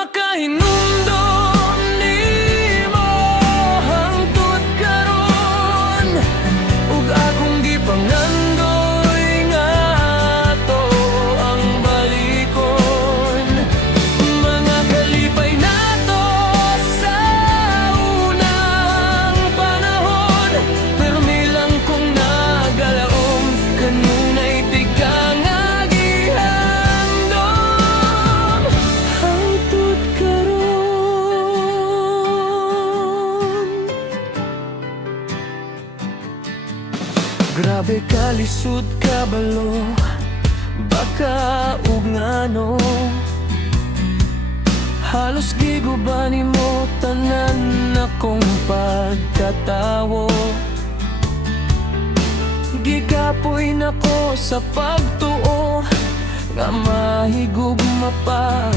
makahinumdum nimo hangtod karon, ug akong gipangandoy nga ato ang balikon. Mga kalipay nato sa unang panahon, permi lang kung nagalaom kanunay di ka nga gihandom hangtod karon. Grabe ka lisod kabalo, baka ug ngano halos gigubani mo tanan akong pagkatawo. Gikapoy nako sa pagtuo nga mahigugma pa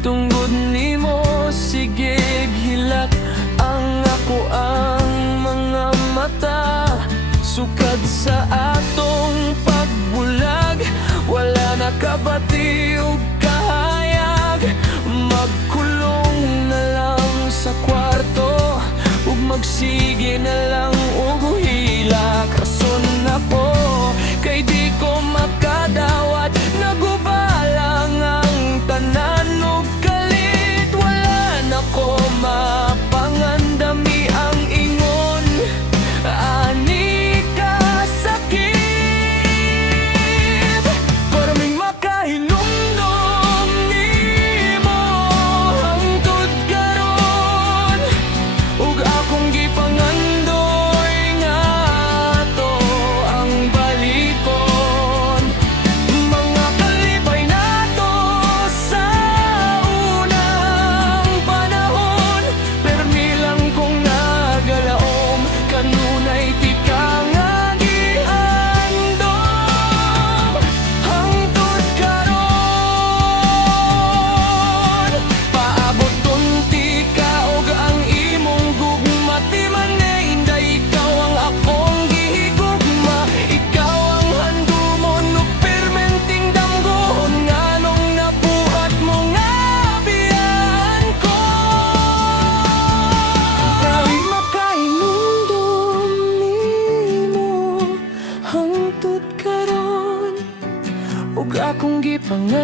tungod nimo. Sige hilak ang ako ang mga mata, sukad sa atong pagbulag, wala na kabati ug kahayag. Magkulong na lang sa kwarto ug magsige na lang og hilak. Rason ako kay di ko makadawat, nagubalang ang tanan ug kalit. Wala na ko mapangandami ang ingon, ani ka sakit. Parming makahinumdum nimo hangtod karon, ug akong gipangandoy nga ato ang balikon. Mga kalipay nato sa unang panahon, permi lang kung nagalaom kanunay di ka nga gihandom hangtod karon. Paabot unti ka og ang imong gugma, di man nga hinday ikaw ang akong gihigugma. Ikaw ang handumon ug permenting damgon, nganong nabuhat mo nga biyan ko. Grabe makahinumdum nimo hangtod karon, ug akong gipangan